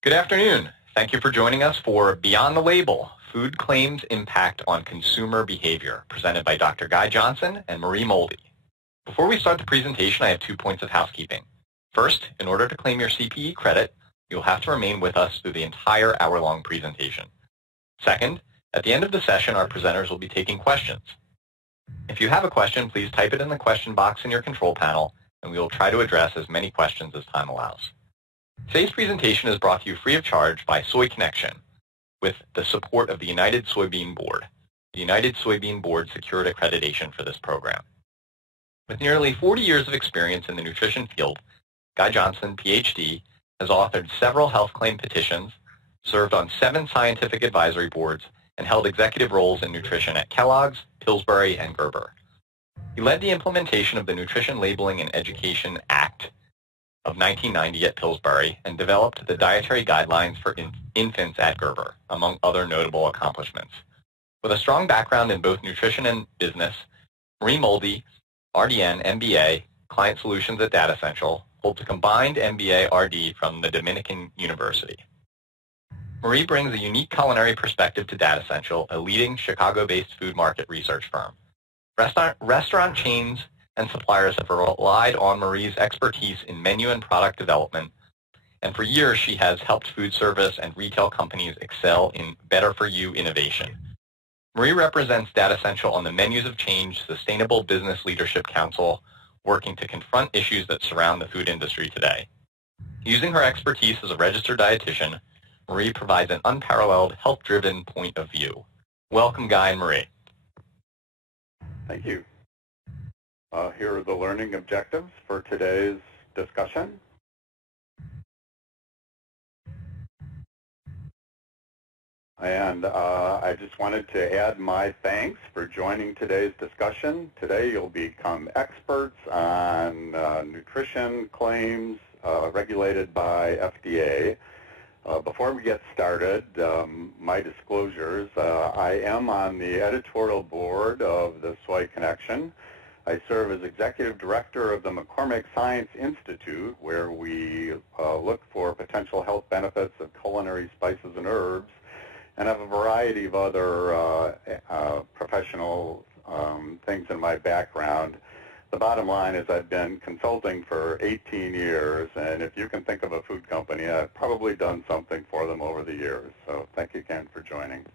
Good afternoon. Thank you for joining us for Beyond the Label, Food Claims Impact on Consumer Behavior, presented by Dr. Guy Johnson and Marie Molde. Before we start the presentation, I have 2 points of housekeeping. First, in order to claim your CPE credit, you'll have to remain with us through the entire hour-long presentation. Second, at the end of the session, our presenters will be taking questions. If you have a question, please type it in the question box in your control panel, and we will try to address as many questions as time allows. Today's presentation is brought to you free of charge by Soy Connection with the support of the United Soybean Board. The United Soybean Board secured accreditation for this program. With nearly 40 years of experience in the nutrition field, Guy Johnson, Ph.D., has authored several health claim petitions, served on 7 scientific advisory boards, and held executive roles in nutrition at Kellogg's, Pillsbury, and Gerber. He led the implementation of the Nutrition Labeling and Education Act of 1990 at Pillsbury and developed the dietary guidelines for infants at Gerber, among other notable accomplishments. With a strong background in both nutrition and business, Marie Molde, RDN, MBA, Client Solutions at Data Central, holds a combined MBA-RD from the Dominican University. Marie brings a unique culinary perspective to Data Central, a leading Chicago-based food market research firm. Restaurant chains and suppliers have relied on Marie's expertise in menu and product development, and for years she has helped food service and retail companies excel in better-for-you innovation. Marie represents Data Central on the Menus of Change Sustainable Business Leadership Council, working to confront issues that surround the food industry today. Using her expertise as a registered dietitian, Marie provides an unparalleled, health-driven point of view. Welcome, Guy and Marie. Thank you. Here are the learning objectives for today's discussion. And I just wanted to add my thanks for joining today's discussion. Today you'll become experts on nutrition claims regulated by FDA. Before we get started, my disclosures, I am on the editorial board of the Soy Connection. I serve as Executive Director of the McCormick Science Institute, where we look for potential health benefits of culinary spices and herbs, and have a variety of other professional things in my background. The bottom line is I've been consulting for 18 years, and if you can think of a food company, I've probably done something for them over the years. So thank you again for joining.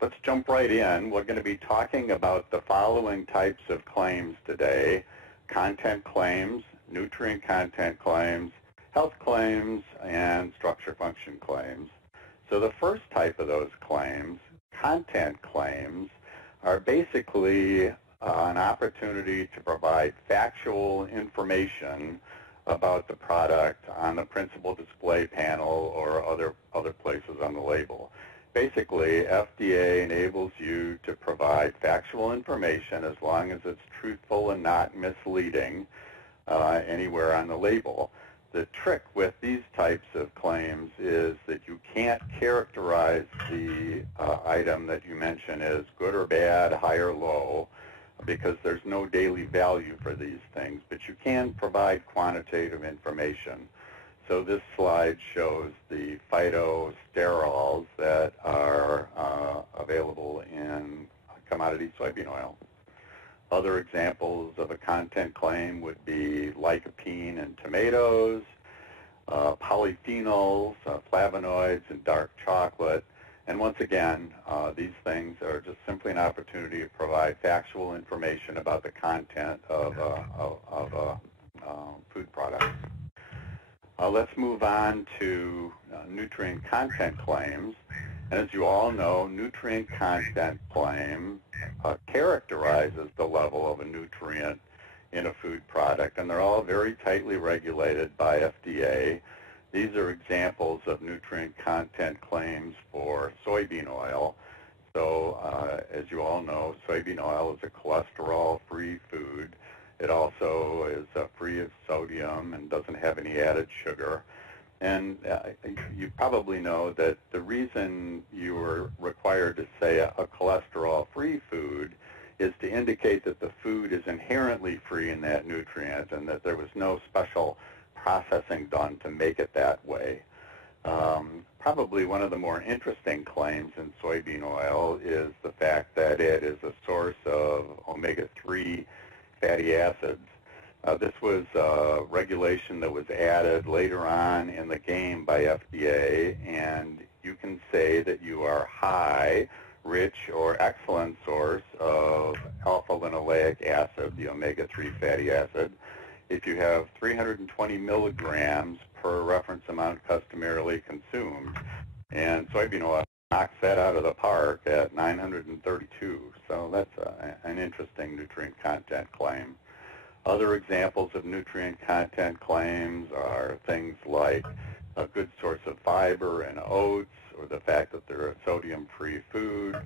Let's jump right in. We're going to be talking about the following types of claims today: content claims, nutrient content claims, health claims, and structure function claims. So the first type of those claims, content claims, are basically an opportunity to provide factual information about the product on the principal display panel or other places on the label. Basically, FDA enables you to provide factual information as long as it's truthful and not misleading anywhere on the label. The trick with these types of claims is that you can't characterize the item that you mention as good or bad, high or low, because there's no daily value for these things, but you can provide quantitative information. So this slide shows the phytosterols that are available in commodity soybean oil. Other examples of a content claim would be lycopene in tomatoes, polyphenols, flavonoids in dark chocolate. And once again, these things are just simply an opportunity to provide factual information about the content of food products. Let's move on to nutrient content claims. And as you all know, nutrient content claim characterizes the level of a nutrient in a food product, and they're all very tightly regulated by FDA. These are examples of nutrient content claims for soybean oil. So as you all know, soybean oil is a cholesterol-free food. It also is free of sodium and doesn't have any added sugar. And you probably know that the reason you are required to say a cholesterol-free food is to indicate that the food is inherently free in that nutrient and that there was no special processing done to make it that way. Probably one of the more interesting claims in soybean oil is the fact that it is a source of omega-3 fatty acids. This was a regulation that was added later on in the game by FDA, and you can say that you are high, rich, or excellent source of alpha-linoleic acid, the omega-3 fatty acid, if you have 320 milligrams per reference amount customarily consumed. And soybean oil knocks that out of the park at 932. So that's an interesting nutrient content claim. Other examples of nutrient content claims are things like a good source of fiber in oats, or the fact that they're a sodium-free food.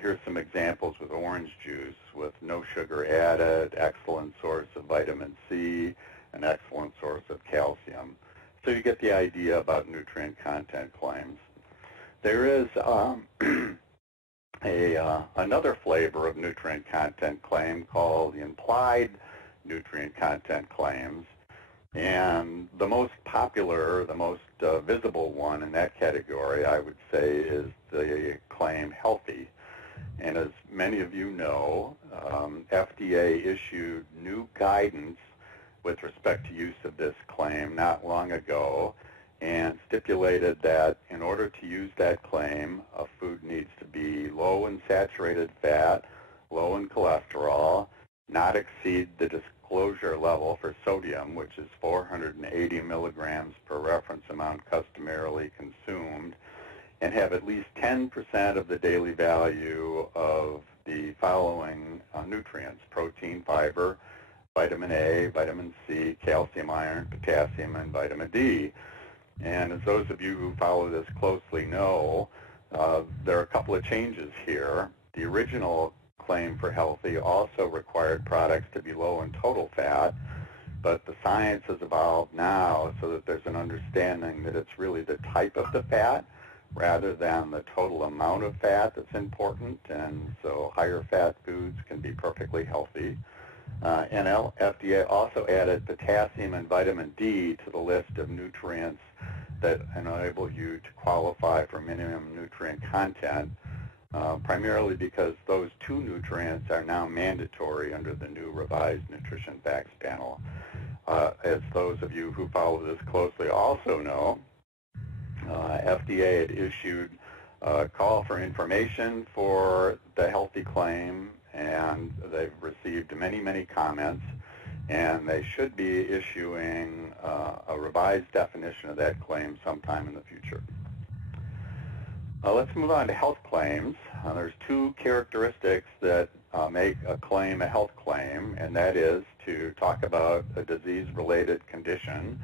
Here's some examples with orange juice with no sugar added, excellent source of vitamin C, an excellent source of calcium. So you get the idea about nutrient content claims. There is another flavor of nutrient content claim called the implied nutrient content claims. And the most popular, the most visible one in that category, I would say, is the claim healthy. And as many of you know, FDA issued new guidance with respect to use of this claim not long ago, and stipulated that in order to use that claim, a food needs to be low in saturated fat, low in cholesterol, not exceed the disclosure level for sodium, which is 480 milligrams per reference amount customarily consumed, and have at least 10% of the daily value of the following nutrients: protein, fiber, vitamin A, vitamin C, calcium, iron, potassium, and vitamin D. And as those of you who follow this closely know, there are a couple of changes here. The original claim for healthy also required products to be low in total fat, but the science has evolved now so that there's an understanding that it's really the type of the fat rather than the total amount of fat that's important, and so higher fat foods can be perfectly healthy. And FDA also added potassium and vitamin D to the list of nutrients that enable you to qualify for minimum nutrient content, primarily because those two nutrients are now mandatory under the new revised nutrition facts panel. As those of you who follow this closely also know, FDA had issued a call for information for the healthy claim, and they've received many, many comments, and they should be issuing a revised definition of that claim sometime in the future. Let's move on to health claims. There's two characteristics that make a claim a health claim, and that is to talk about a disease-related condition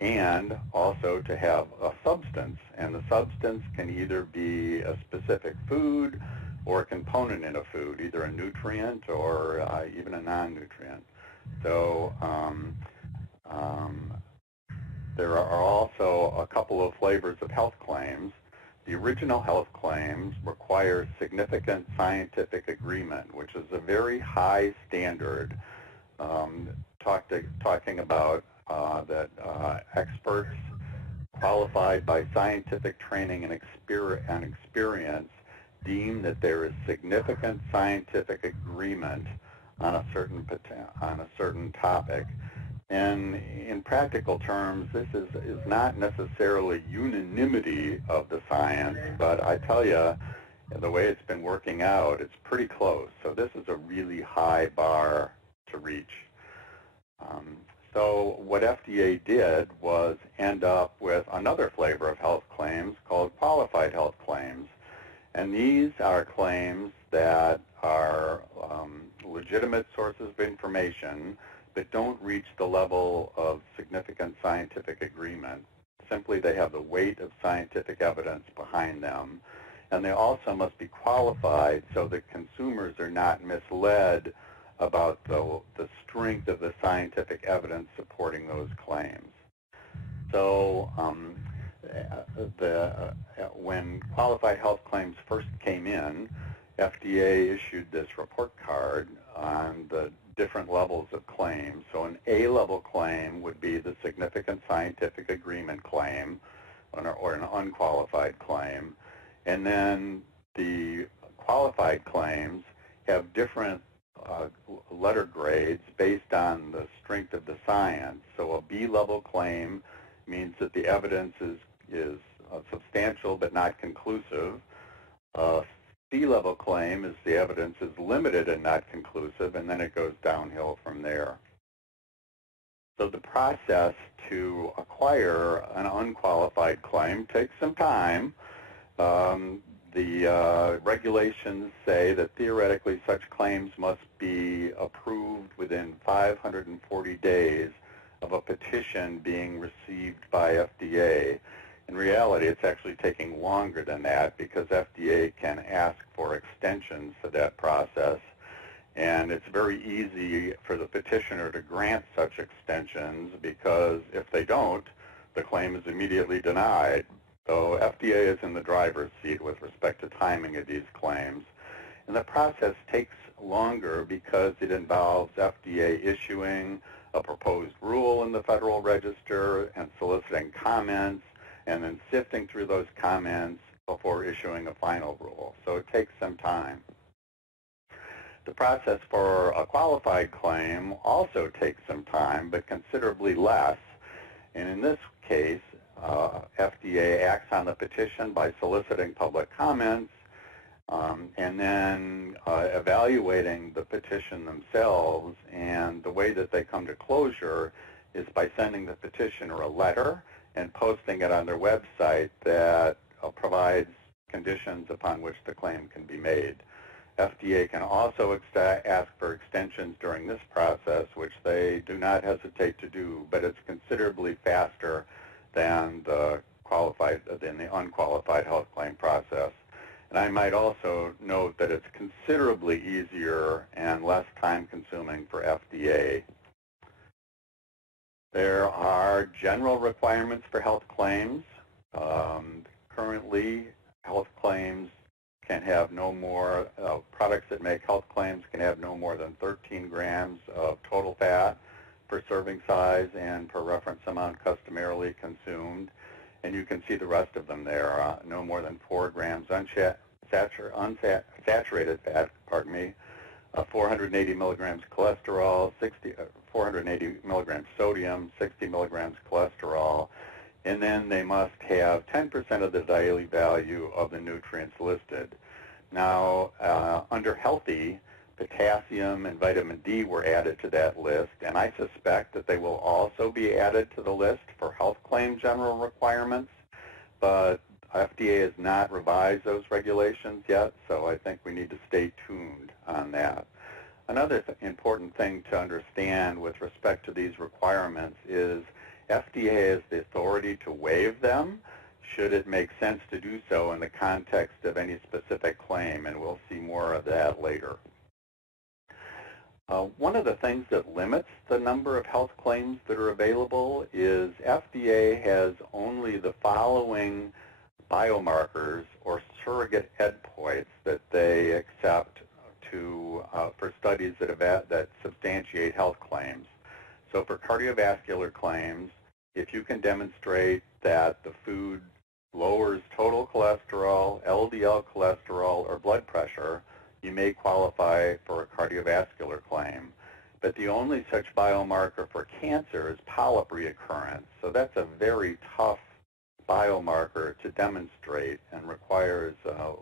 and also to have a substance. And the substance can either be a specific food or a component in a food, either a nutrient or even a non-nutrient. So there are also a couple of flavors of health claims. The original health claims require significant scientific agreement, which is a very high standard, talking about that experts qualified by scientific training and experience deem that there is significant scientific agreement on a certain topic. And in practical terms, this is not necessarily unanimity of the science, but I tell you, the way it's been working out, it's pretty close. So this is a really high bar to reach. So what FDA did was end up with another flavor of health claims called qualified health claims. And these are claims that are legitimate sources of information but don't reach the level of significant scientific agreement. Simply, they have the weight of scientific evidence behind them. And they also must be qualified so that consumers are not misled about the strength of the scientific evidence supporting those claims. So when qualified health claims first came in, FDA issued this report card on the different levels of claims. So an A-level claim would be the significant scientific agreement claim. or an unqualified claim. And then the qualified claims have different letter grades based on the strength of the science. So a B-level claim means that the evidence is substantial but not conclusive. A C-level claim is the evidence is limited and not conclusive, and then it goes downhill from there. So the process to acquire an unqualified claim takes some time. The regulations say that theoretically such claims must be approved within 540 days of a petition being received by FDA. In reality, it's actually taking longer than that because FDA can ask for extensions to that process. And it's very easy for the petitioner to grant such extensions because if they don't, the claim is immediately denied. So FDA is in the driver's seat with respect to timing of these claims. And the process takes longer because it involves FDA issuing a proposed rule in the Federal Register and soliciting comments and then sifting through those comments before issuing a final rule. So it takes some time. The process for a qualified claim also takes some time, but considerably less. And in this case, FDA acts on the petition by soliciting public comments and then evaluating the petition themselves. And the way that they come to closure is by sending the petitioner a letter and posting it on their website that provides conditions upon which the claim can be made. FDA can also ask for extensions during this process, which they do not hesitate to do, but it's considerably faster than the unqualified health claim process. And I might also note that it's considerably easier and less time-consuming for FDA. There are general requirements for health claims. Currently, health claims can have no more, products that make health claims can have no more than 13 grams of total fat per serving size and per reference amount customarily consumed. And you can see the rest of them there, no more than 4 grams unsaturated fat, 480 milligrams cholesterol, 480 milligrams sodium, 60 milligrams cholesterol, and then they must have 10% of the daily value of the nutrients listed. Now, under healthy, potassium and vitamin D were added to that list, and I suspect that they will also be added to the list for health claim general requirements, but FDA has not revised those regulations yet, so I think we need to stay tuned on that. Another important thing to understand with respect to these requirements is FDA has the authority to waive them should it make sense to do so in the context of any specific claim, and we'll see more of that later. One of the things that limits the number of health claims that are available is FDA has only the following biomarkers or surrogate endpoints that they accept for studies that substantiate health claims. So for cardiovascular claims, if you can demonstrate that the food lowers total cholesterol, LDL cholesterol, or blood pressure, you may qualify for a cardiovascular claim. But the only such biomarker for cancer is polyp reoccurrence. So that's a very tough biomarker to demonstrate and requires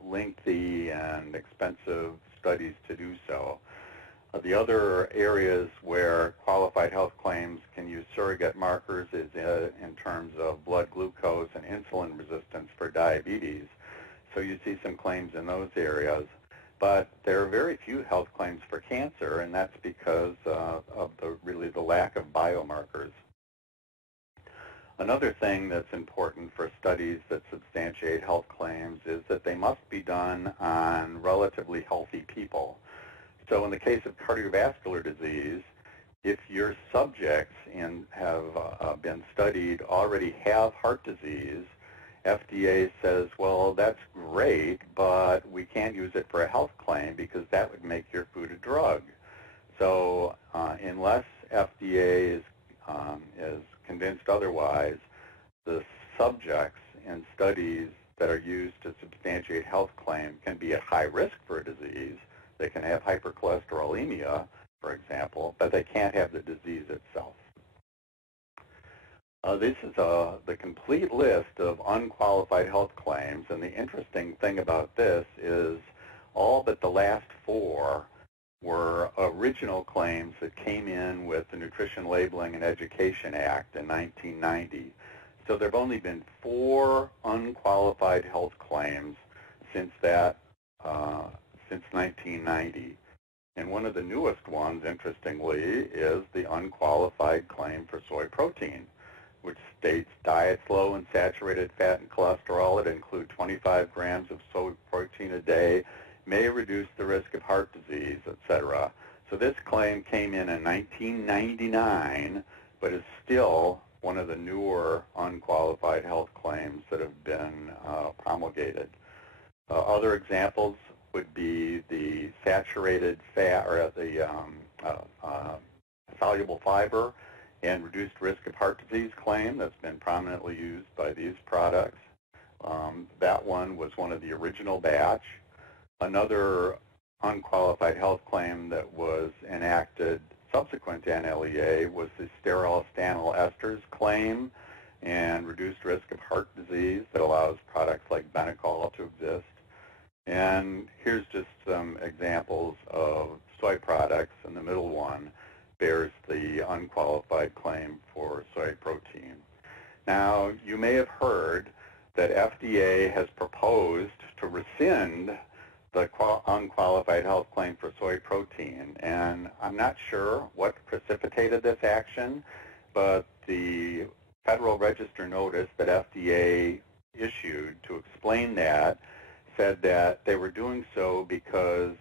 lengthy and expensive studies to do so. The other areas where qualified health claims can use surrogate markers is in terms of blood glucose and insulin resistance for diabetes. So you see some claims in those areas. But there are very few health claims for cancer, and that's because of the lack of biomarkers. Another thing that's important for studies that substantiate health claims is that they must be done on relatively healthy people. So in the case of cardiovascular disease, if your subjects have been studied already have heart disease, FDA says, well, that's great, but we can't use it for a health claim because that would make your food a drug. So unless FDA is convinced otherwise, the subjects in studies that are used to substantiate health claims can be at high risk for a disease. They can have hypercholesterolemia, for example, but they can't have the disease itself. This is the complete list of unqualified health claims, and the interesting thing about this is all but the last 4 were original claims that came in with the Nutrition Labeling and Education Act in 1990. So there have only been 4 unqualified health claims since 1990. And one of the newest ones, interestingly, is the unqualified claim for soy protein, which states diets low in saturated fat and cholesterol that include 25 grams of soy protein a day may reduce the risk of heart disease, etc. So this claim came in 1999, but is still one of the newer unqualified health claims that have been promulgated. Other examples would be the saturated fat, or the soluble fiber and reduced risk of heart disease claim that's been prominently used by these products. That one was one of the original batch. Another unqualified health claim that was enacted subsequent to NLEA was the sterile stanol esters claim and reduced risk of heart disease that allows products like Benecol to exist. And here's just some examples of soy products, and the middle one bears the unqualified claim for soy protein. Now, you may have heard that FDA has proposed to rescind the unqualified health claim for soy protein, and I'm not sure what precipitated this action, but the Federal Register notice that FDA issued to explain that said that they were doing so because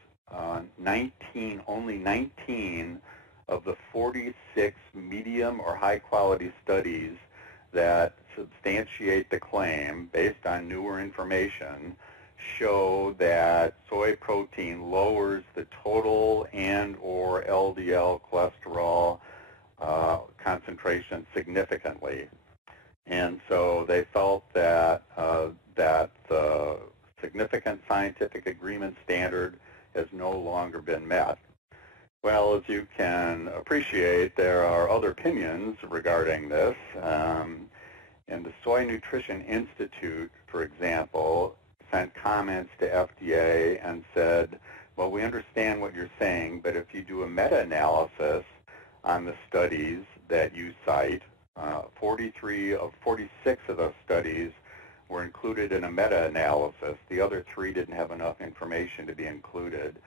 only 19 of the 46 medium or high quality studies that substantiate the claim based on newer information show that soy protein lowers the total and or LDL cholesterol concentration significantly. And so they felt that that the significant scientific agreement standard has no longer been met. Well, as you can appreciate, there are other opinions regarding this. And the Soy Nutrition Institute, for example, sent comments to FDA and said, well, we understand what you're saying, but if you do a meta-analysis on the studies that you cite, 43 of 46 of those studies were included in a meta-analysis. The other 3 didn't have enough information to be included.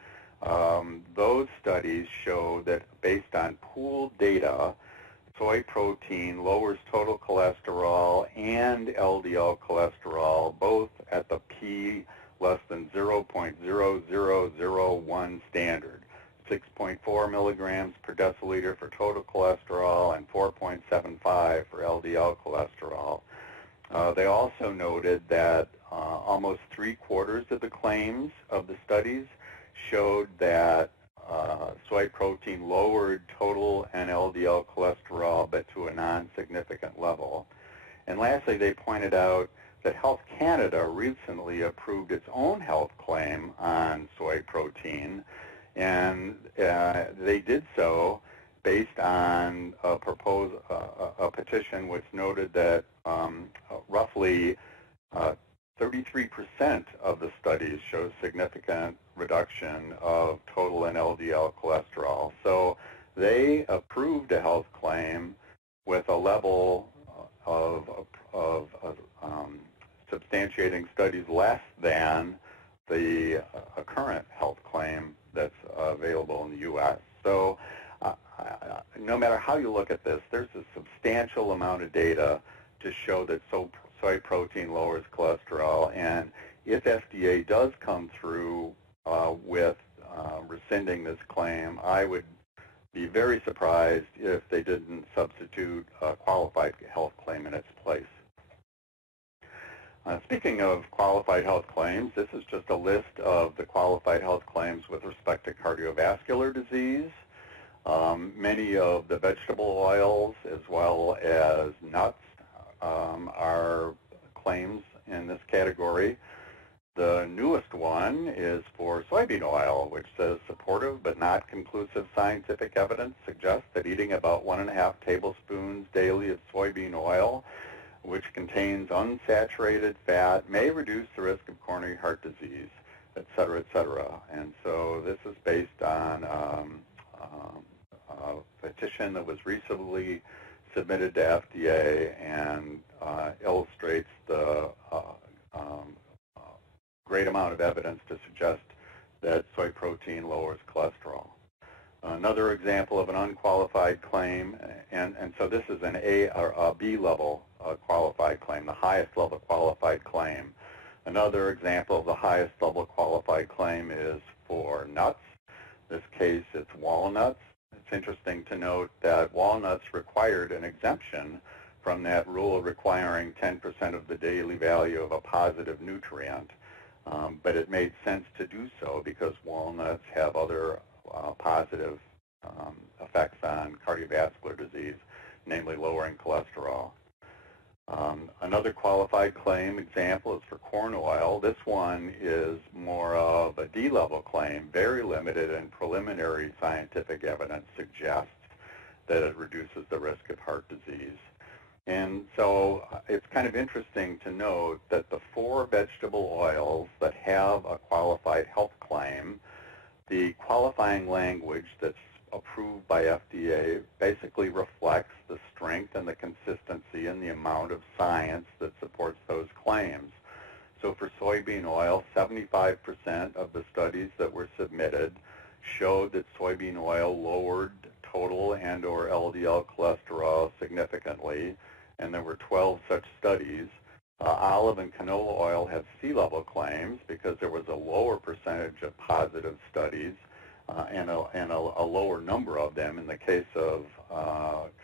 Those studies show that based on pooled data, soy protein lowers total cholesterol and LDL cholesterol, both at the P less than 0.0001 standard, 6.4 milligrams per deciliter for total cholesterol and 4.75 for LDL cholesterol. They also noted that almost 3/4 of the claims of the studies showed that soy protein lowered total and LDL cholesterol, but to a non-significant level. And lastly, they pointed out that Health Canada recently approved its own health claim on soy protein, and they did so based on a petition which noted that roughly 33% of the studies show significant reduction of total and LDL cholesterol. So they approved a health claim with a level of substantiating studies less than the current health claim that's available in the U.S. So no matter how you look at this, there's a substantial amount of data to show that soy protein lowers cholesterol, and if FDA does come through with rescinding this claim, I would be very surprised if they didn't substitute a qualified health claim in its place. Speaking of qualified health claims, this is just a list of the qualified health claims with respect to cardiovascular disease. Many of the vegetable oils as well as nuts are claims this category. The newest one is for soybean oil, which says supportive but not conclusive scientific evidence suggests that eating about 1.5 tablespoons daily of soybean oil, which contains unsaturated fat, may reduce the risk of coronary heart disease, et cetera, et cetera. And so this is based on a petition that was recently submitted to FDA and illustrates the great amount of evidence to suggest that soy protein lowers cholesterol. Another example of an unqualified claim, and so this is an A or a B level qualified claim, the highest level qualified claim. Another example of the highest level qualified claim is for nuts. In this case, it's walnuts. It's interesting to note that walnuts required an exemption from that rule requiring 10% of the daily value of a positive nutrient. But it made sense to do so because walnuts have other positive effects on cardiovascular disease, namely lowering cholesterol. Another qualified claim example is for corn oil. This one is more of a D-level claim. Very limited and preliminary scientific evidence suggests that it reduces the risk of heart disease. And so it's kind of interesting to note that the 4 vegetable oils that have a qualified health claim, the qualifying language that's approved by FDA basically reflects the strength and the consistency and the amount of science that supports those claims. So for soybean oil, 75% of the studies that were submitted showed that soybean oil lowered total and or LDL cholesterol significantly, and there were 12 such studies. Olive and canola oil have C-level claims because there was a lower percentage of positive studies and a lower number of them in the case of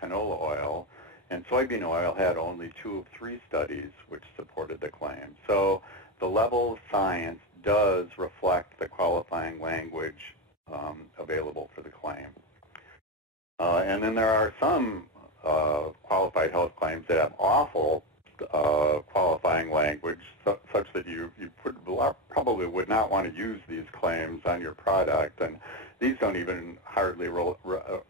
canola oil. And soybean oil had only 2 of 3 studies which supported the claim. So the level of science does reflect the qualifying language available for the claim. And then there are some qualified health claims that have awful qualifying language, such that you probably would not want to use these claims on your product, and these don't even hardly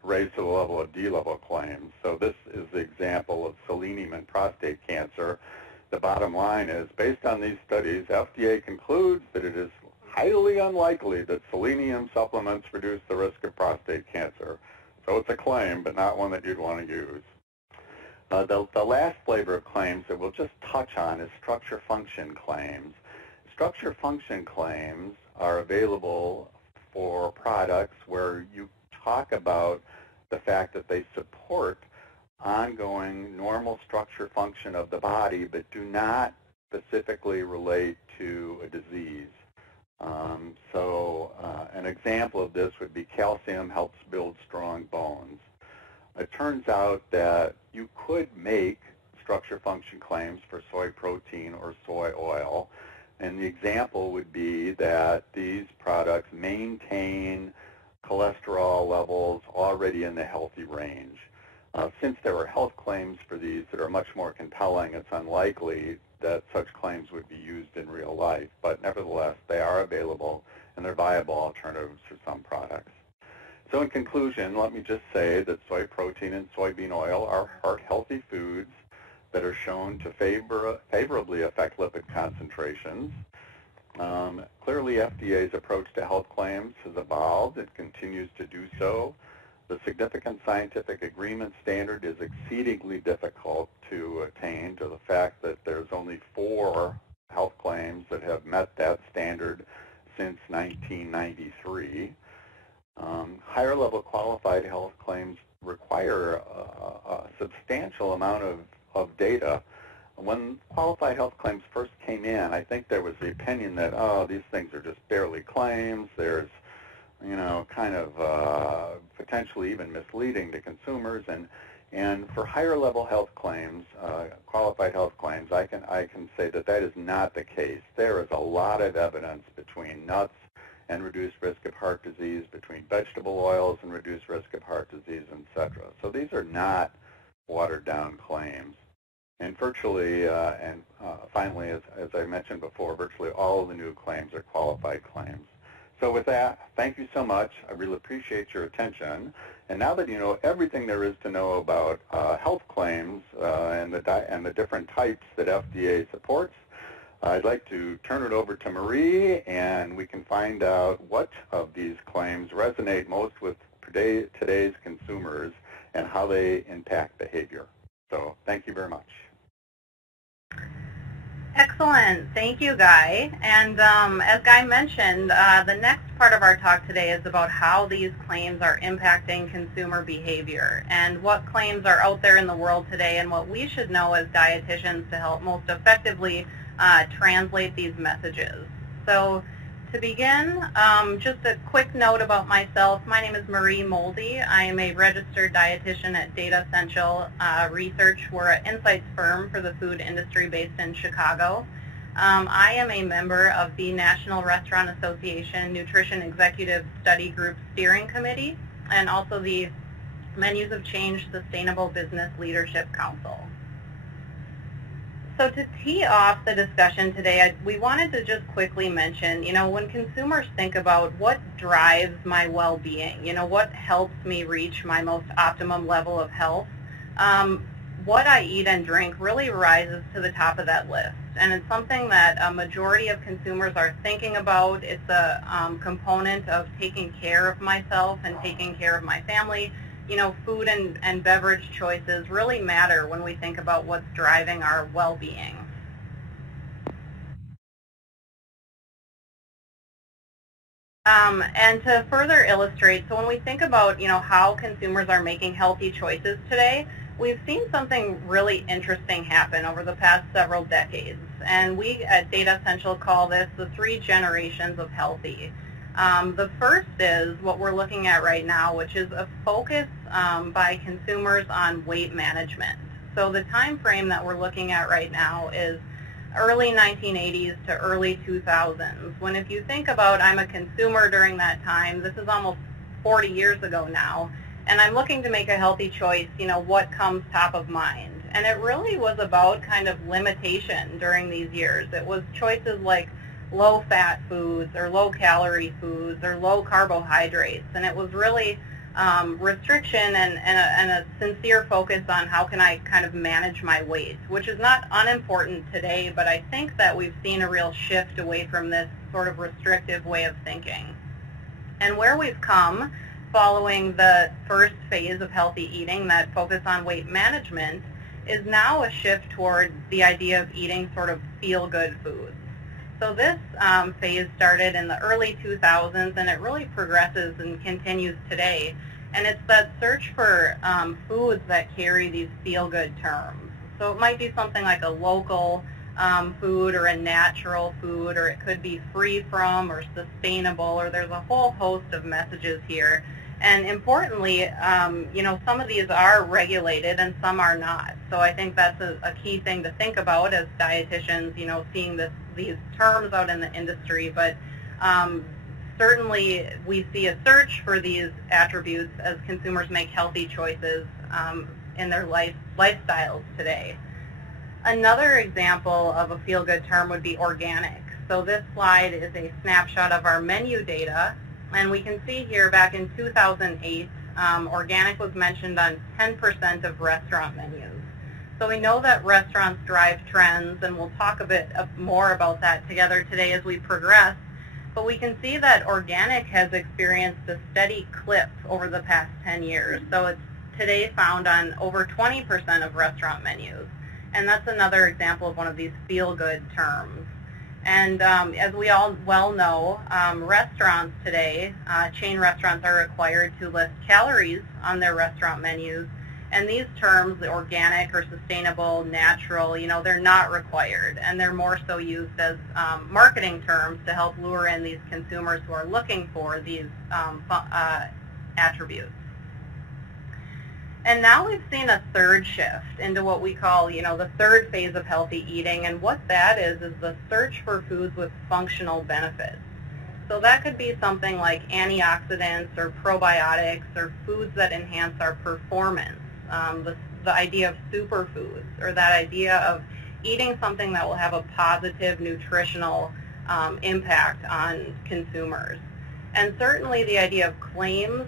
raise to the level of D-level claims. So this is the example of selenium in prostate cancer. The bottom line is, based on these studies, FDA concludes that it is highly unlikely that selenium supplements reduce the risk of prostate cancer. So it's a claim, but not one that you'd want to use. The last flavor of claims that we'll just touch on is structure-function claims. Structure-function claims are available for products where you talk about the fact that they support ongoing normal structure function of the body, but do not specifically relate to a disease. An example of this would be calcium helps build strong bones. It turns out that you could make structure function claims for soy protein or soy oil, and the example would be that these products maintain cholesterol levels already in the healthy range. Since there are health claims for these that are much more compelling, it's unlikely that such claims would be used in real life, but nevertheless, they are available and they're viable alternatives for some products. So in conclusion, let me just say that soy protein and soybean oil are heart-healthy foods that are shown to favorably affect lipid concentrations. Clearly, FDA's approach to health claims has evolved. It continues to do so. The significant scientific agreement standard is exceedingly difficult to attain, to the fact that there's only 4 health claims that have met that standard since 1993. Higher level qualified health claims require a substantial amount of data. When qualified health claims first came in, I think there was the opinion that, oh, these things are just barely claims. There's, kind of potentially even misleading to consumers. And for higher level health claims, qualified health claims, I can say that is not the case. There is a lot of evidence between nuts and reduced risk of heart disease, between vegetable oils and reduced risk of heart disease, etc. So these are not watered down claims. And virtually, finally, as I mentioned before, virtually all of the new claims are qualified claims. So with that, thank you so much. I really appreciate your attention. And now that you know everything there is to know about health claims and the different types that FDA supports, I'd like to turn it over to Marie, and we can find out what of these claims resonate most with today's consumers and how they impact behavior. So thank you very much. Excellent. Thank you, Guy. And as Guy mentioned, the next part of our talk today is about how these claims are impacting consumer behavior and what claims are out there in the world today and what we should know as dietitians to help most effectively translate these messages. So to begin, just a quick note about myself. My name is Marie Molde. I am a registered dietitian at Data Essential Research. We're an insights firm for the food industry based in Chicago. I am a member of the National Restaurant Association Nutrition Executive Study Group Steering Committee and also the Menus of Change Sustainable Business Leadership Council. So to tee off the discussion today, we wanted to just quickly mention, when consumers think about what drives my well-being, what helps me reach my most optimum level of health, what I eat and drink really rises to the top of that list. And it's something that a majority of consumers are thinking about. It's a component of taking care of myself and taking care of my family. Food and beverage choices really matter when we think about what's driving our well-being. And to further illustrate, so when we think about, how consumers are making healthy choices today, we've seen something really interesting happen over the past several decades. And we at Data Essential call this the 3 generations of healthy. The first is what we're looking at right now, which is a focus by consumers on weight management. So the time frame that we're looking at right now is early 1980s to early 2000s, when if you think about I'm a consumer during that time, this is almost 40 years ago now, and I'm looking to make a healthy choice, what comes top of mind? And it really was about kind of limitation during these years. It was choices like low-fat foods or low-calorie foods or low carbohydrates, and it was really restriction and a sincere focus on how can I kind of manage my weight, which is not unimportant today, but I think that we've seen a real shift away from this sort of restrictive way of thinking. And where we've come following the first phase of healthy eating, that focus on weight management, is now a shift toward the idea of eating sort of feel-good foods. So this phase started in the early 2000s, and it really progresses and continues today. And it's that search for foods that carry these feel-good terms. So it might be something like a local food or a natural food, or it could be free from or sustainable, or there's a whole host of messages here. And importantly, some of these are regulated and some are not. So I think that's a key thing to think about as dietitians, seeing these terms out in the industry. But certainly we see a search for these attributes as consumers make healthy choices in their lifestyles today. Another example of a feel-good term would be organic. So this slide is a snapshot of our menu data. And we can see here back in 2008, organic was mentioned on 10% of restaurant menus. So we know that restaurants drive trends, and we'll talk a bit more about that together today as we progress. But we can see that organic has experienced a steady clip over the past 10 years. So it's today found on over 20% of restaurant menus. And that's another example of one of these feel-good terms. And as we all well know, restaurants today, chain restaurants are required to list calories on their restaurant menus. And these terms, the organic or sustainable, natural, they're not required. And they're more so used as marketing terms to help lure in these consumers who are looking for these attributes. And now we've seen a third shift into what we call, the third phase of healthy eating. And what that is the search for foods with functional benefits. So that could be something like antioxidants or probiotics or foods that enhance our performance. The idea of superfoods, or that idea of eating something that will have a positive nutritional impact on consumers. And certainly the idea of claims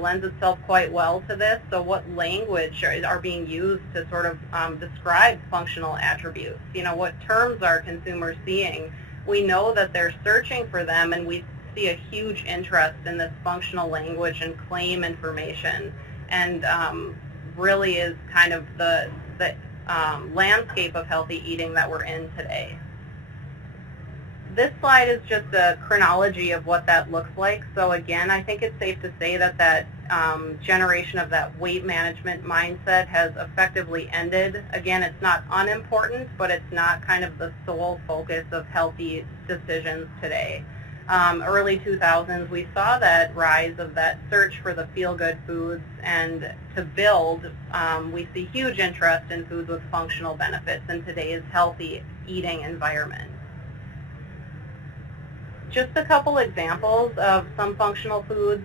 lends itself quite well to this. So what language are being used to sort of describe functional attributes? You know, what terms are consumers seeing? We know that they're searching for them, and we see a huge interest in this functional language and claim information, and really is kind of the landscape of healthy eating that we're in today. This slide is just a chronology of what that looks like. So again, I think it's safe to say that that generation of that weight management mindset has effectively ended. Again, it's not unimportant, but it's not kind of the sole focus of healthy decisions today. Early 2000s, we saw that rise of that search for the feel-good foods, and to build, we see huge interest in foods with functional benefits in today's healthy eating environment. Just a couple examples of some functional foods.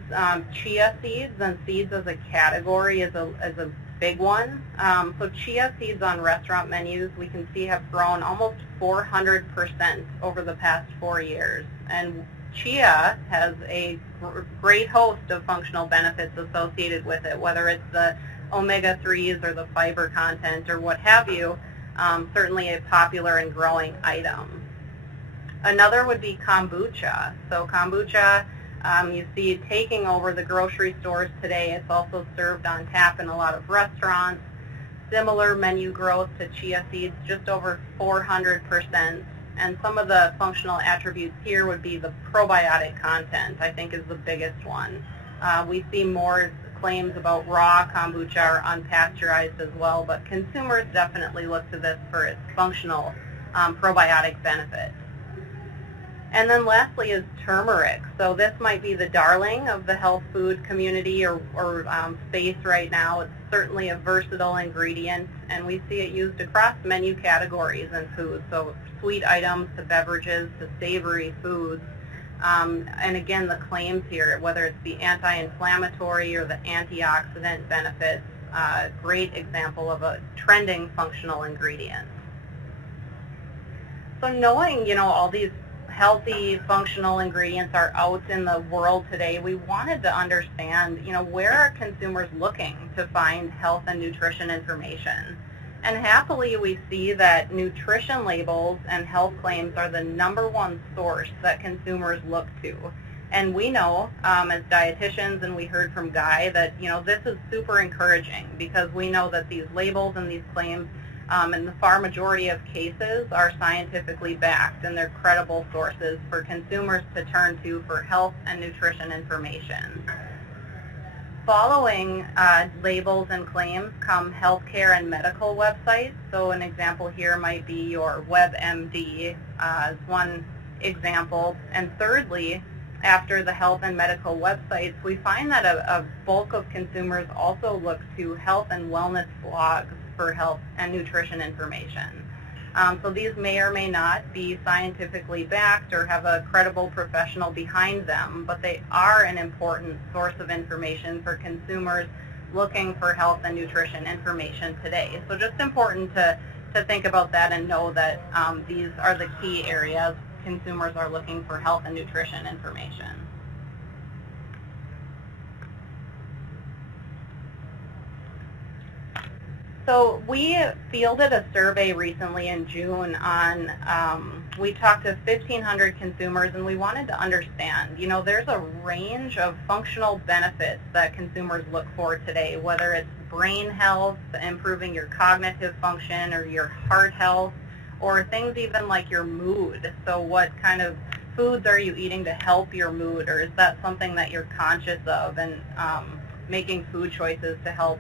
Chia seeds, and seeds as a category is a big one. So chia seeds on restaurant menus, we can see, have grown almost 400% over the past 4 years. And chia has a great host of functional benefits associated with it, whether it's the omega-3s or the fiber content or what have you, certainly a popular and growing item. Another would be kombucha. So kombucha, you see taking over the grocery stores today. It's also served on tap in a lot of restaurants. Similar menu growth to chia seeds, just over 400%. And some of the functional attributes here would be the probiotic content, I think, is the biggest one. We see more claims about raw kombucha or unpasteurized as well, but consumers definitely look to this for its functional probiotic benefits. And then lastly is turmeric. So this might be the darling of the health food community or space right now. It's certainly a versatile ingredient, and we see it used across menu categories in food. So sweet items to beverages to savory foods. And again, the claims here, whether it's the anti-inflammatory or the antioxidant benefits, great example of a trending functional ingredient. So knowing, you know, all these healthy functional ingredients are out in the world today, we wanted to understand, you know, where are consumers looking to find health and nutrition information. And happily we see that nutrition labels and health claims are the #1 source that consumers look to. And we know as dietitians, and we heard from Guy, that, you know, this is super encouraging, because we know that these labels and these claims in the far majority of cases are scientifically backed, and they're credible sources for consumers to turn to for health and nutrition information. Following labels and claims come healthcare and medical websites. So an example here might be your WebMD as one example. And thirdly, after the health and medical websites, we find that a bulk of consumers also look to health and wellness blogs for health and nutrition information. So these may or may not be scientifically backed or have a credible professional behind them, but they are an important source of information for consumers looking for health and nutrition information today. So just important to think about that and know that these are the key areas consumers are looking for health and nutrition information. So we fielded a survey recently in June on, we talked to 1,500 consumers, and we wanted to understand, you know, there's a range of functional benefits that consumers look for today, whether it's brain health, improving your cognitive function, or your heart health, or things even like your mood. So what kind of foods are you eating to help your mood, or is that something that you're conscious of, and making food choices to help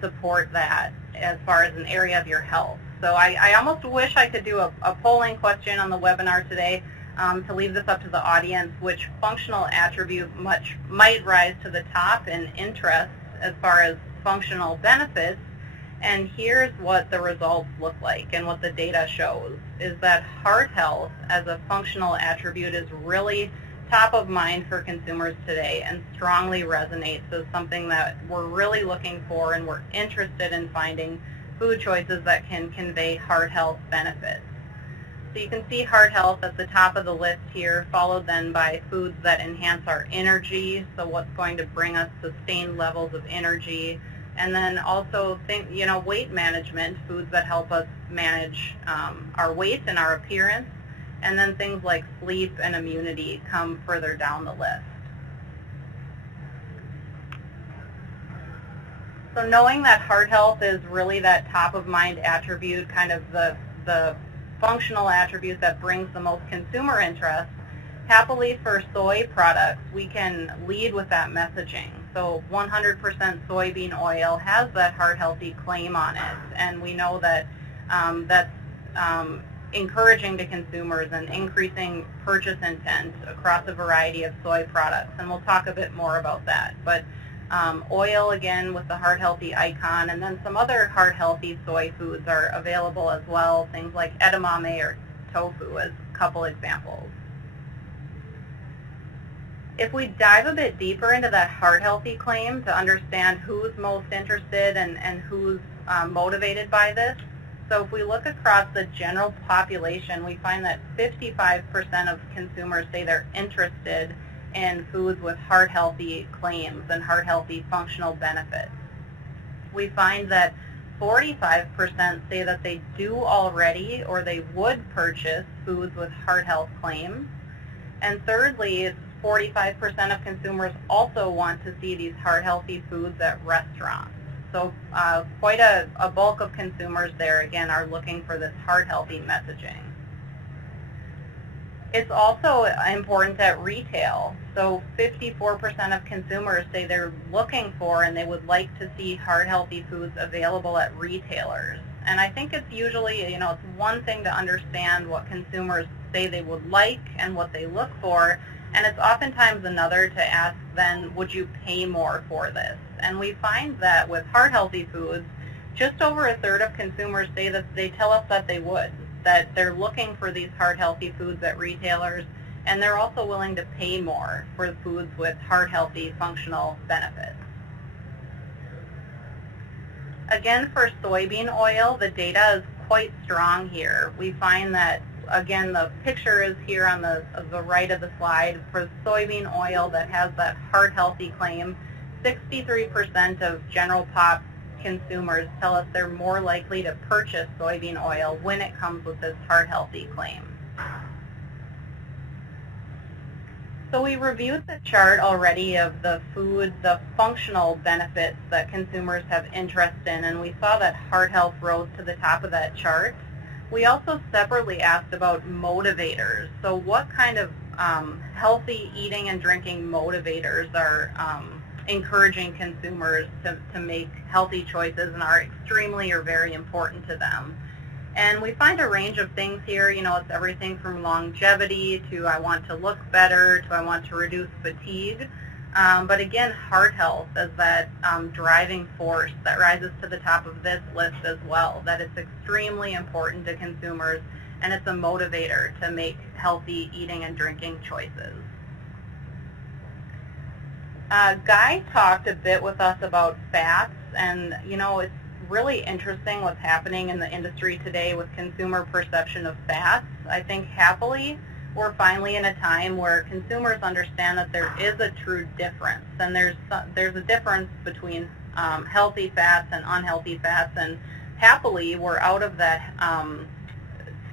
support that as far as an area of your health. So I almost wish I could do a polling question on the webinar today to leave this up to the audience, which functional attribute might rise to the top in interest as far as functional benefits. And here's what the results look like, and what the data shows is that heart health as a functional attribute is really top of mind for consumers today, and strongly resonates as something that we're really looking for and we're interested in finding food choices that can convey heart health benefits. So you can see heart health at the top of the list here, followed then by foods that enhance our energy, so what's going to bring us sustained levels of energy, and then also weight management, foods that help us manage our weight and our appearance, and then things like sleep and immunity come further down the list. So knowing that heart health is really that top of mind attribute, kind of the functional attribute that brings the most consumer interest, happily for soy products, we can lead with that messaging. So 100% soybean oil has that heart healthy claim on it, and we know that that's encouraging to consumers and increasing purchase intent across a variety of soy products, and we'll talk a bit more about that. But oil, again, with the heart healthy icon, and then some other heart healthy soy foods are available as well, things like edamame or tofu as a couple examples. If we dive a bit deeper into that heart healthy claim to understand who's most interested and who's motivated by this, so if we look across the general population, we find that 55% of consumers say they're interested in foods with heart healthy claims and heart healthy functional benefits. We find that 45% say that they do already or they would purchase foods with heart health claims. And thirdly, 45% of consumers also want to see these heart healthy foods at restaurants. So quite a bulk of consumers there, again, are looking for this heart healthy messaging. It's also important at retail. So 54% of consumers say they're looking for and they would like to see heart healthy foods available at retailers. And I think it's usually, it's one thing to understand what consumers say they would like and what they look for, and it's oftentimes another to ask then, would you pay more for this? And we find that with heart healthy foods, just over a third of consumers say that they tell us that they would, that they're looking for these heart healthy foods at retailers, and they're also willing to pay more for foods with heart healthy functional benefits. Again, for soybean oil, the data is quite strong here. We find that, again, the picture is here on the right of the slide. For soybean oil that has that heart healthy claim, 63% of general pop consumers tell us they're more likely to purchase soybean oil when it comes with this heart healthy claim. So we reviewed the chart already of the functional benefits that consumers have interest in, and we saw that heart health rose to the top of that chart. We also separately asked about motivators. So what kind of healthy eating and drinking motivators are encouraging consumers to make healthy choices and are extremely or very important to them? And we find a range of things here. It's everything from longevity to I want to look better to I want to reduce fatigue. But again, heart health is that driving force that rises to the top of this list as well, that it's extremely important to consumers and it's a motivator to make healthy eating and drinking choices. Guy talked a bit with us about fats, and it's really interesting what's happening in the industry today with consumer perception of fats. I think happily we're finally in a time where consumers understand that there is a true difference, and there's a difference between healthy fats and unhealthy fats, and happily we're out of that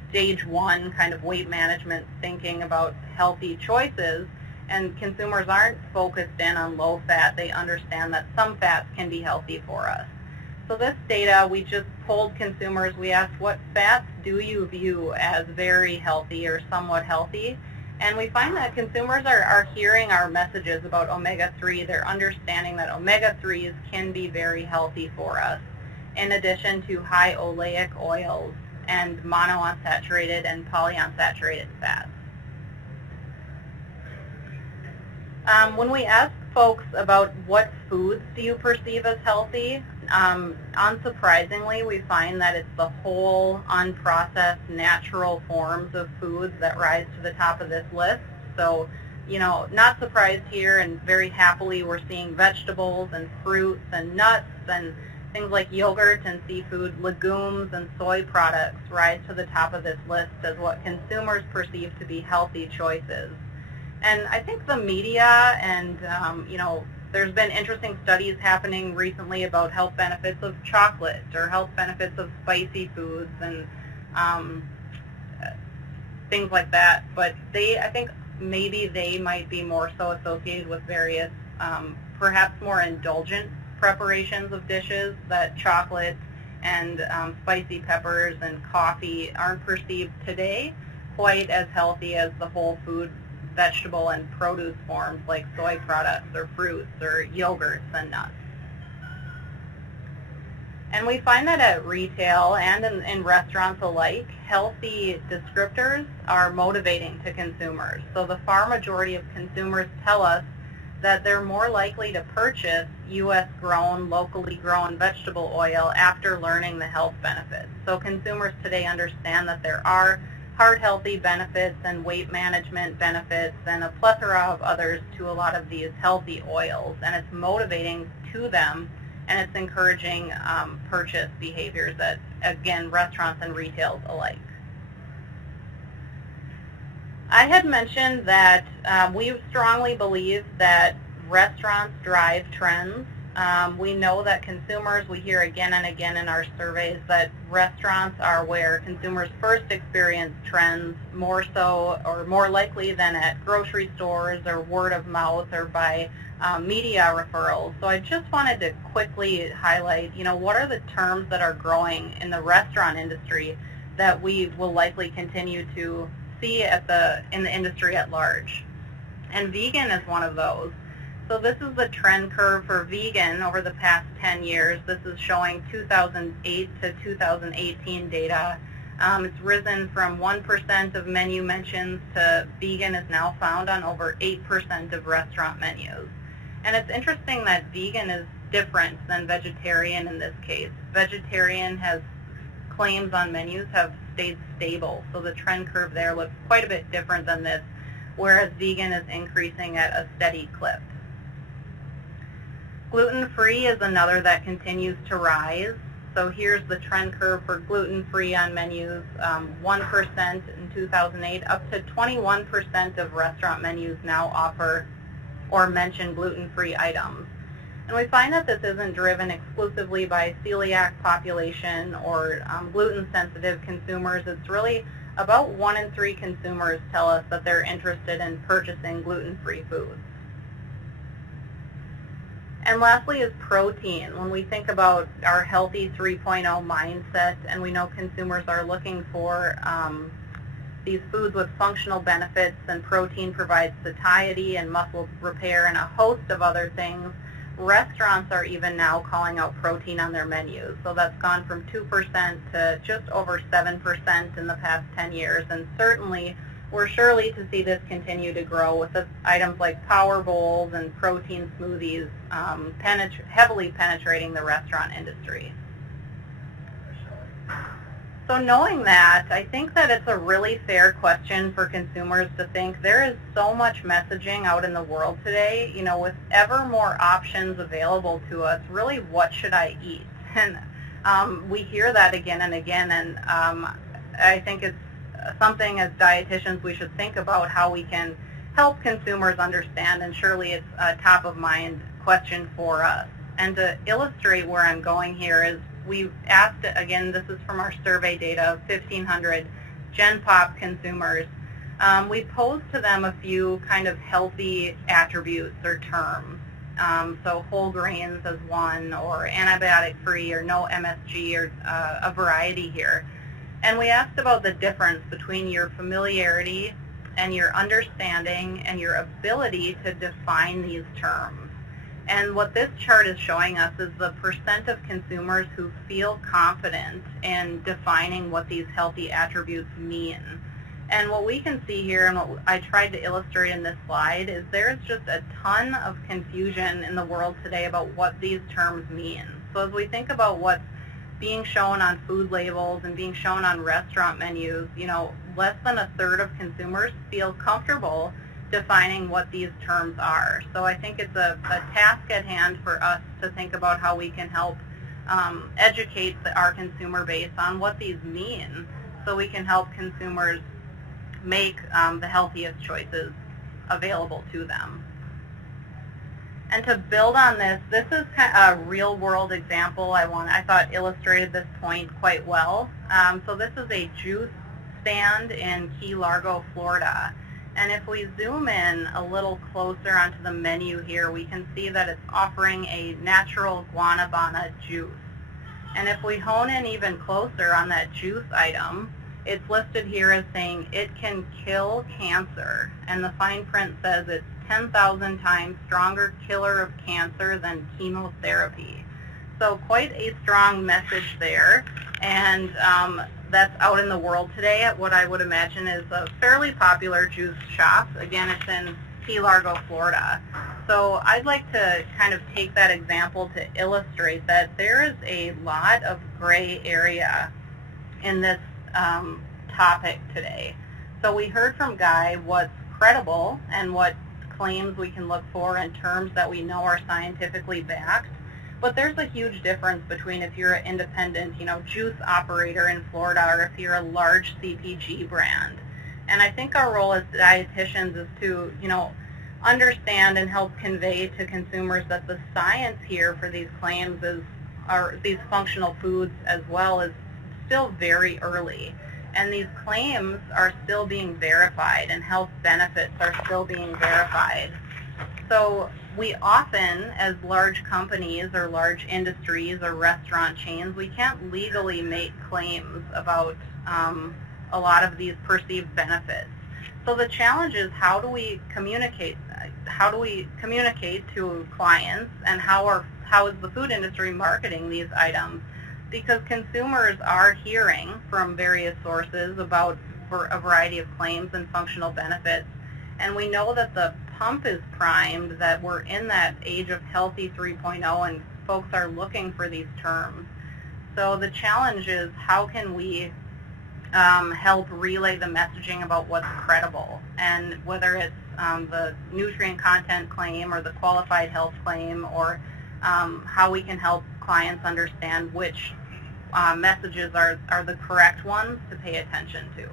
stage one kind of weight management thinking about healthy choices, and consumers aren't focused in on low fat. They understand that some fats can be healthy for us. So this data, we just polled consumers. We asked, what fats do you view as very healthy or somewhat healthy? And we find that consumers are hearing our messages about omega-3. They're understanding that omega-3s can be very healthy for us, in addition to high oleic oils and monounsaturated and polyunsaturated fats. When we ask folks about what foods do you perceive as healthy, unsurprisingly, we find that it's the whole, unprocessed, natural forms of foods that rise to the top of this list. So, not surprised here, and very happily we're seeing vegetables and fruits and nuts and Things like yogurt and seafood, legumes, and soy products rise to the top of this list as what consumers perceive to be healthy choices. And I think the media and, there's been interesting studies happening recently about health benefits of chocolate or health benefits of spicy foods and things like that. But I think maybe they might be more so associated with various, perhaps more indulgent preparations of dishes, that chocolate and spicy peppers and coffee aren't perceived today quite as healthy as the whole food, vegetable, and produce forms like soy products or fruits or yogurts and nuts. And we find that at retail and in restaurants alike, healthy descriptors are motivating to consumers. So the far majority of consumers tell us that they're more likely to purchase U.S.-grown, locally grown vegetable oil after learning the health benefits. So consumers today understand that there are heart-healthy benefits and weight management benefits and a plethora of others to a lot of these healthy oils, and it's motivating to them, and it's encouraging purchase behaviors at, again, restaurants and retails alike. I had mentioned that we strongly believe that restaurants drive trends. We know that consumers, we hear again and again in our surveys that restaurants are where consumers first experience trends more so or more likely than at grocery stores or word of mouth or by media referrals. So I just wanted to quickly highlight, what are the terms that are growing in the restaurant industry that we will likely continue to see in the industry at large. And vegan is one of those. So this is the trend curve for vegan over the past 10 years. This is showing 2008 to 2018 data. It's risen from 1% of menu mentions to vegan is now found on over 8% of restaurant menus. And it's interesting that vegan is different than vegetarian in this case. Vegetarian claims on menus have stayed stable, so the trend curve there looks quite a bit different than this, whereas vegan is increasing at a steady clip. Gluten-free is another that continues to rise. So here's the trend curve for gluten-free on menus, 1% in 2008, up to 21% of restaurant menus now offer or mention gluten-free items. And we find that this isn't driven exclusively by celiac population or gluten-sensitive consumers. It's really about 1 in 3 consumers tell us that they're interested in purchasing gluten-free foods. And lastly is protein. When we think about our healthy 3.0 mindset, and we know consumers are looking for these foods with functional benefits, and protein provides satiety and muscle repair and a host of other things, restaurants are even now calling out protein on their menus. So that's gone from 2% to just over 7% in the past 10 years, and certainly we're surely to see this continue to grow with items like power bowls and protein smoothies heavily penetrating the restaurant industry. So knowing that, I think that it's a really fair question for consumers to think there is so much messaging out in the world today, with ever more options available to us, really what should I eat? And we hear that again and again, and I think it's something as dietitians we should think about how we can help consumers understand, and surely it's a top of mind question for us. And to illustrate where I'm going here is we asked, again, this is from our survey data of 1,500 Gen Pop consumers. We posed to them a few kind of healthy attributes or terms. So whole grains as one, or antibiotic-free, or no MSG, or a variety here. And we asked about the difference between your familiarity and your understanding and your ability to define these terms. And what this chart is showing us is the percent of consumers who feel confident in defining what these healthy attributes mean. And what we can see here, and what I tried to illustrate in this slide, is there's just a ton of confusion in the world today about what these terms mean. So as we think about what's being shown on food labels and being shown on restaurant menus, less than a third of consumers feel comfortable defining what these terms are. So I think it's a task at hand for us to think about how we can help educate our consumer base on what these mean so we can help consumers make the healthiest choices available to them. And to build on this, this is kind of a real-world example I thought illustrated this point quite well. So this is a juice stand in Key Largo, Florida. And if we zoom in a little closer onto the menu here, we can see that it's offering a natural guanabana juice. And if we hone in even closer on that juice item, it's listed here as saying it can kill cancer. And the fine print says it's 10,000 times stronger killer of cancer than chemotherapy. So quite a strong message there. And that's out in the world today at what I would imagine is a fairly popular juice shop. Again, it's in Key Largo, Florida. So I'd like to kind of take that example to illustrate that there is a lot of gray area in this topic today. So we heard from Guy what's credible and what claims we can look for in terms that we know are scientifically backed. But there's a huge difference between if you're an independent, juice operator in Florida or if you're a large CPG brand. And I think our role as dietitians is to, understand and help convey to consumers that the science here for these claims are these functional foods as well is still very early. And these claims are still being verified and health benefits are still being verified. So we often, as large companies or large industries or restaurant chains, we can't legally make claims about a lot of these perceived benefits. So the challenge is how do we communicate to clients and how is the food industry marketing these items? Because consumers are hearing from various sources about a variety of claims and functional benefits. And we know that the pump is primed, that we're in that age of healthy 3.0 and folks are looking for these terms. So the challenge is how can we help relay the messaging about what's credible, and whether it's the nutrient content claim or the qualified health claim, or how we can help clients understand which messages are the correct ones to pay attention to.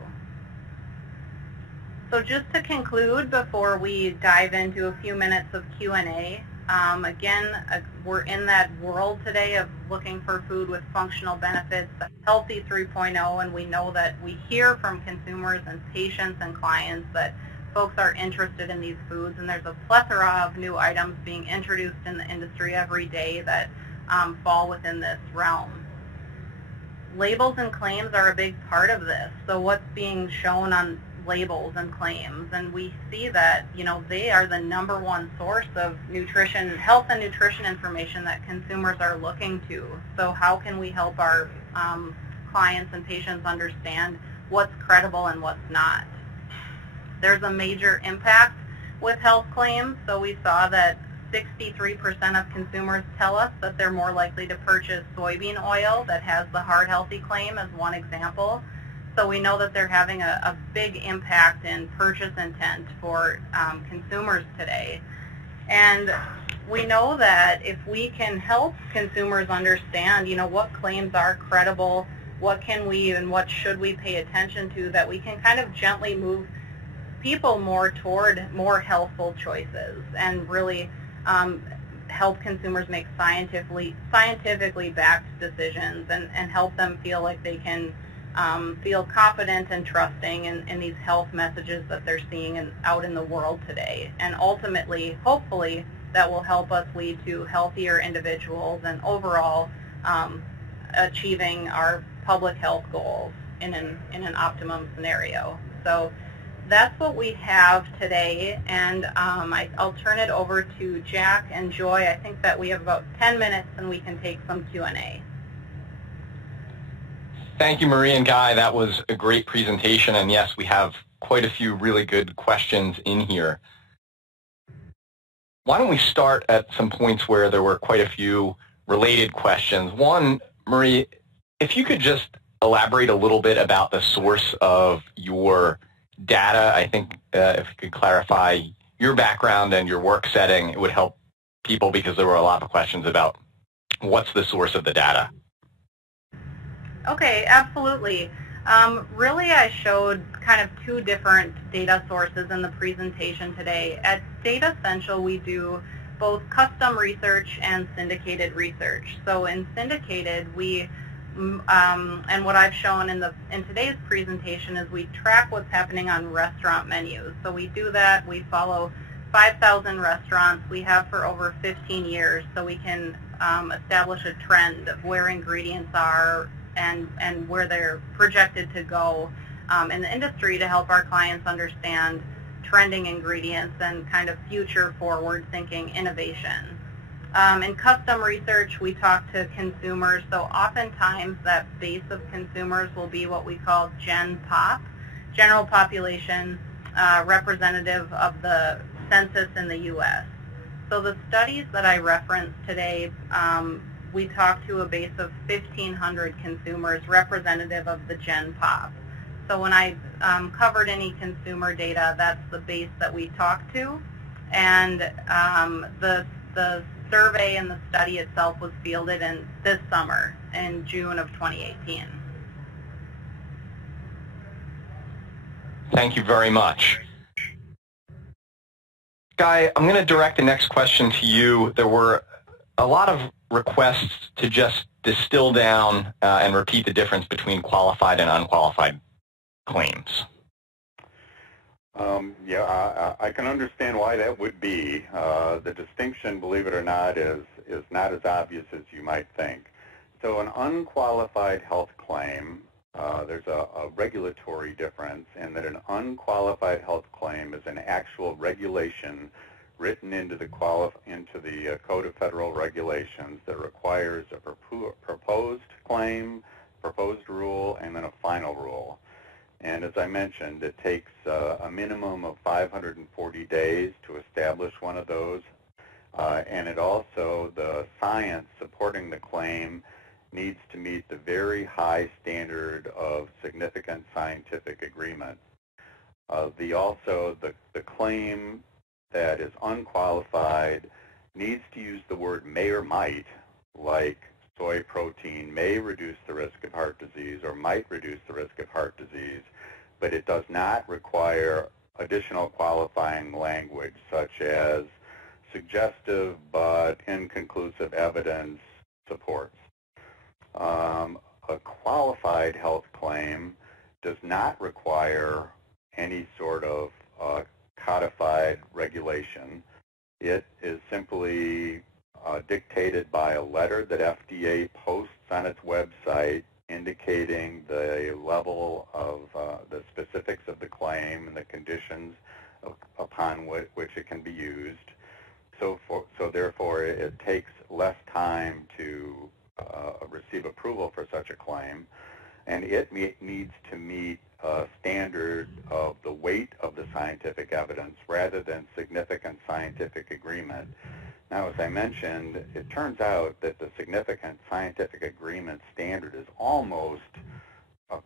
So just to conclude before we dive into a few minutes of Q&A, we're in that world today of looking for food with functional benefits, healthy 3.0, and we know that we hear from consumers and patients and clients that folks are interested in these foods, and there's a plethora of new items being introduced in the industry every day that fall within this realm. Labels and claims are a big part of this. So what's being shown on labels and claims, and we see that they are the #1 source of nutrition, health and nutrition information that consumers are looking to. So how can we help our clients and patients understand what's credible and what's not? There's a major impact with health claims. So we saw that 63% of consumers tell us that they're more likely to purchase soybean oil that has the heart healthy claim as one example. So we know that they're having a big impact in purchase intent for consumers today. And we know that if we can help consumers understand, what claims are credible, what can we and what should we pay attention to, that we can kind of gently move people more toward more healthful choices and really help consumers make scientifically backed decisions and help them feel like they can feel confident and trusting in these health messages that they're seeing out in the world today. And ultimately, hopefully, that will help us lead to healthier individuals and overall achieving our public health goals in an optimum scenario. So that's what we have today, and I'll turn it over to Jack and Joy. I think that we have about 10 minutes and we can take some Q&A. Thank you, Marie and Guy. That was a great presentation, and yes, we have quite a few really good questions in here. Why don't we start at some points where there were quite a few related questions. One, Marie, if you could just elaborate a little bit about the source of your data. I think if you could clarify your background and your work setting, it would help people because there were a lot of questions about what's the source of the data? Okay, absolutely. Really, I showed kind of two different data sources in the presentation today. At Data Essential, we do both custom research and syndicated research. So in syndicated, we and what I've shown in today's presentation is we track what's happening on restaurant menus. So we do that. We follow 5,000 restaurants. We have for over 15 years, so we can establish a trend of where ingredients are and where they're projected to go in the industry to help our clients understand trending ingredients and kind of future forward-thinking innovation. In custom research, we talk to consumers, so oftentimes that base of consumers will be what we call Gen Pop, general population, representative of the census in the U.S. So the studies that I referenced today, we talked to a base of 1,500 consumers representative of the Gen Pop. So when I covered any consumer data, that's the base that we talked to, and the survey and the study itself was fielded in this summer, in June of 2018. Thank you very much. Guy, I'm going to direct the next question to you. There were a lot of requests to just distill down and repeat the difference between qualified and unqualified claims. Yeah, I can understand why that would be. The distinction, believe it or not, is not as obvious as you might think. So an unqualified health claim, there's a regulatory difference in that an unqualified health claim is an actual regulation written into the Code of Federal Regulations that requires a proposed claim, proposed rule, and then a final rule. And as I mentioned, it takes a minimum of 540 days to establish one of those. And it also, the science supporting the claim needs to meet the very high standard of significant scientific agreement. The claim that is unqualified needs to use the word may or might, like soy protein may reduce the risk of heart disease or might reduce the risk of heart disease, but it does not require additional qualifying language such as suggestive but inconclusive evidence supports. A qualified health claim does not require any sort of codified regulation. It is simply dictated by a letter that FDA posts on its website indicating the level of the specifics of the claim and the conditions upon which it can be used. So therefore, it takes less time to receive approval for such a claim, and it needs to meet a standard of the weight of the scientific evidence rather than significant scientific agreement. Now, as I mentioned, it turns out that the significant scientific agreement standard is almost a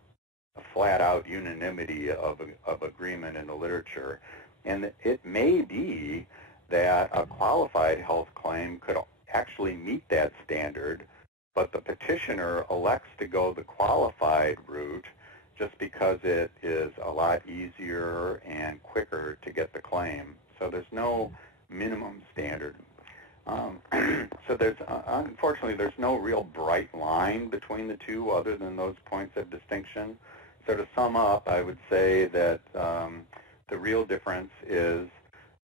flat-out unanimity of agreement in the literature. And it may be that a qualified health claim could actually meet that standard, but the petitioner elects to go the qualified route just because it is a lot easier and quicker to get the claim. So there's no minimum standard. So unfortunately, there's no real bright line between the two other than those points of distinction. So to sum up, I would say that the real difference is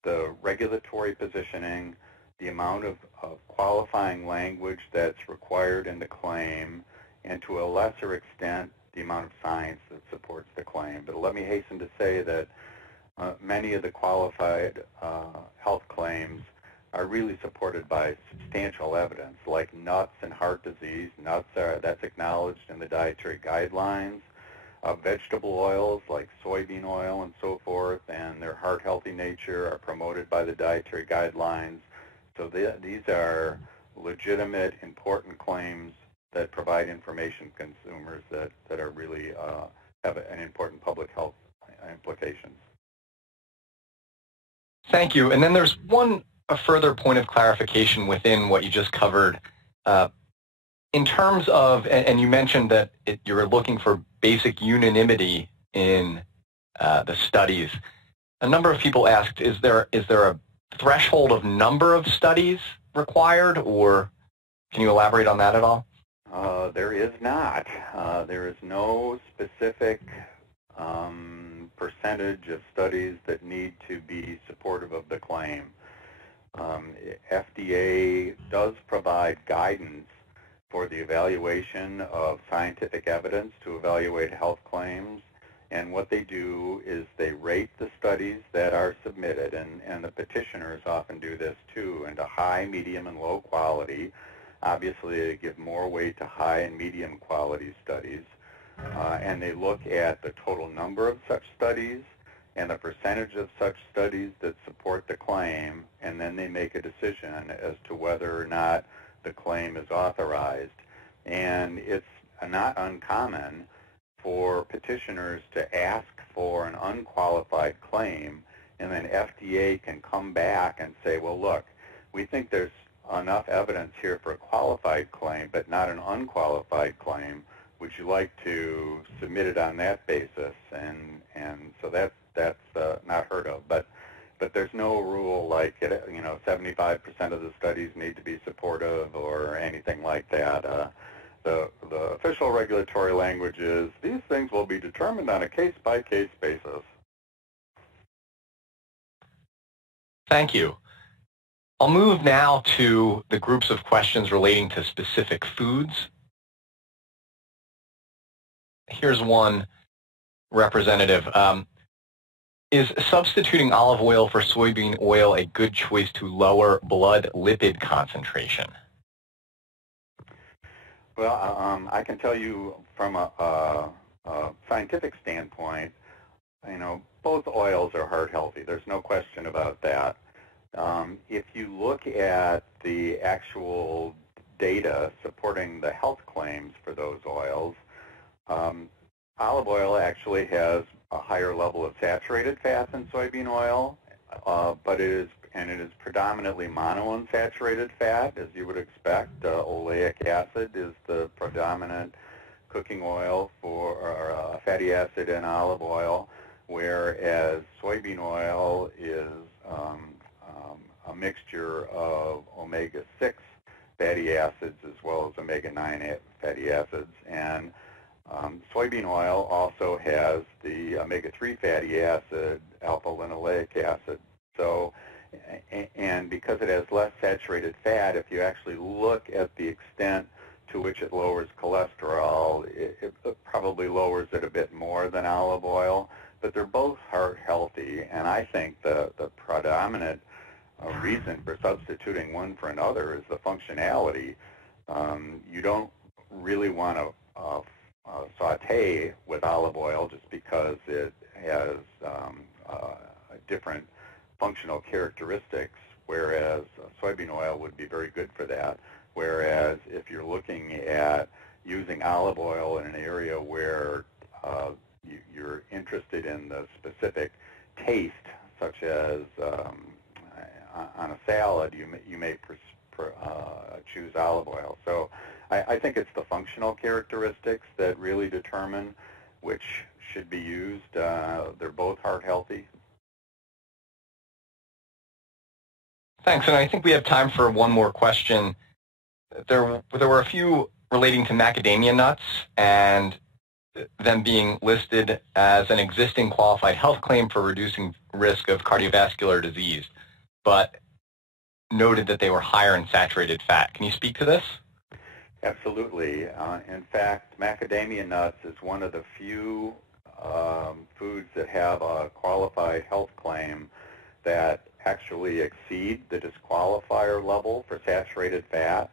the regulatory positioning, the amount of qualifying language that's required in the claim, and to a lesser extent, the amount of science that supports the claim. But let me hasten to say that many of the qualified health claims are really supported by substantial evidence, like nuts and heart disease. That's acknowledged in the dietary guidelines. Vegetable oils like soybean oil and so forth, and their heart-healthy nature are promoted by the dietary guidelines. So these are legitimate, important claims that provide information to consumers that are really have an important public health implications. Thank you. And then there's a further point of clarification within what you just covered. In terms of, and you mentioned that you're looking for basic unanimity in the studies. A number of people asked, is there a threshold of number of studies required, or can you elaborate on that at all? There is not. There is no specific percentage of studies that need to be supportive of the claim. FDA does provide guidance for the evaluation of scientific evidence to evaluate health claims, and what they do is they rate the studies that are submitted, and the petitioners often do this too, into high, medium, and low quality. Obviously, they give more weight to high and medium quality studies, and they look at the total number of such studies and the percentage of such studies that support the claim, and then they make a decision as to whether or not the claim is authorized. And it's not uncommon for petitioners to ask for an unqualified claim, and then FDA can come back and say, well, look, we think there's enough evidence here for a qualified claim, but not an unqualified claim. Would you like to submit it on that basis? And so that's not heard of. But there's no rule like 75% of the studies need to be supportive or anything like that. The official regulatory language is these things will be determined on a case-by-case basis. Thank you. I'll move now to the groups of questions relating to specific foods. Here's one, Representative. Is substituting olive oil for soybean oil a good choice to lower blood lipid concentration? Well, I can tell you from a scientific standpoint, both oils are heart healthy. There's no question about that. If you look at the actual data supporting the health claims for those oils, olive oil actually has a higher level of saturated fat than soybean oil, but it is predominantly monounsaturated fat, as you would expect. Oleic acid is the predominant cooking oil for fatty acid in olive oil, whereas soybean oil is a mixture of omega-6 fatty acids as well as omega-9 fatty acids. And soybean oil also has the omega-3 fatty acid, alpha-linoleic acid. So, and because it has less saturated fat, if you actually look at the extent to which it lowers cholesterol, it probably lowers it a bit more than olive oil, but they're both heart healthy, and I think the predominant reason for substituting one for another is the functionality. You don't really want to saute with olive oil just because it has different functional characteristics, whereas soybean oil would be very good for that. Whereas if you're looking at using olive oil in an area where you're interested in the specific taste, such as on a salad, you may choose olive oil. So I think it's the functional characteristics that really determine which should be used. They're both heart healthy. Thanks, and I think we have time for one more question. There were a few relating to macadamia nuts and them being listed as an existing qualified health claim for reducing risk of cardiovascular disease, but noted that they were higher in saturated fat. Can you speak to this? Absolutely. In fact, macadamia nuts is one of the few foods that have a qualified health claim that actually exceed the disqualifier level for saturated fat.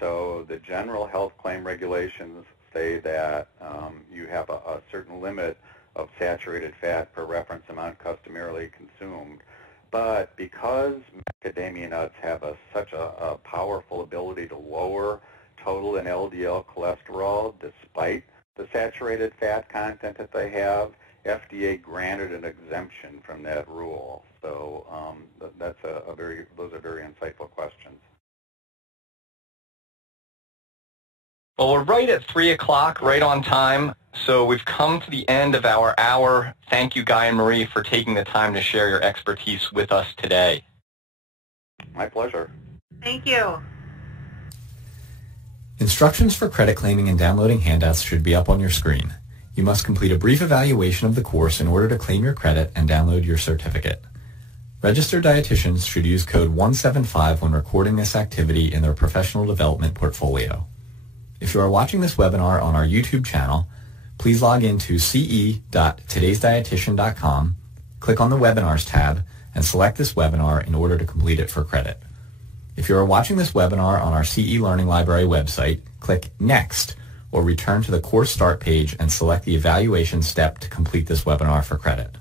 So the general health claim regulations say that you have a certain limit of saturated fat per reference amount customarily consumed. But because macadamia nuts have such a powerful ability to lower total and LDL cholesterol despite the saturated fat content that they have, FDA granted an exemption from that rule. So those are very insightful questions. Well, we're right at 3 o'clock, right on time. So we've come to the end of our hour. Thank you, Guy and Marie, for taking the time to share your expertise with us today. My pleasure. Thank you. Instructions for credit claiming and downloading handouts should be up on your screen. You must complete a brief evaluation of the course in order to claim your credit and download your certificate. Registered dietitians should use code 175 when recording this activity in their professional development portfolio. If you are watching this webinar on our YouTube channel, please log into ce.todaysdietitian.com, click on the Webinars tab, and select this webinar in order to complete it for credit. If you are watching this webinar on our CE Learning Library website, click Next, or return to the course start page and select the evaluation step to complete this webinar for credit.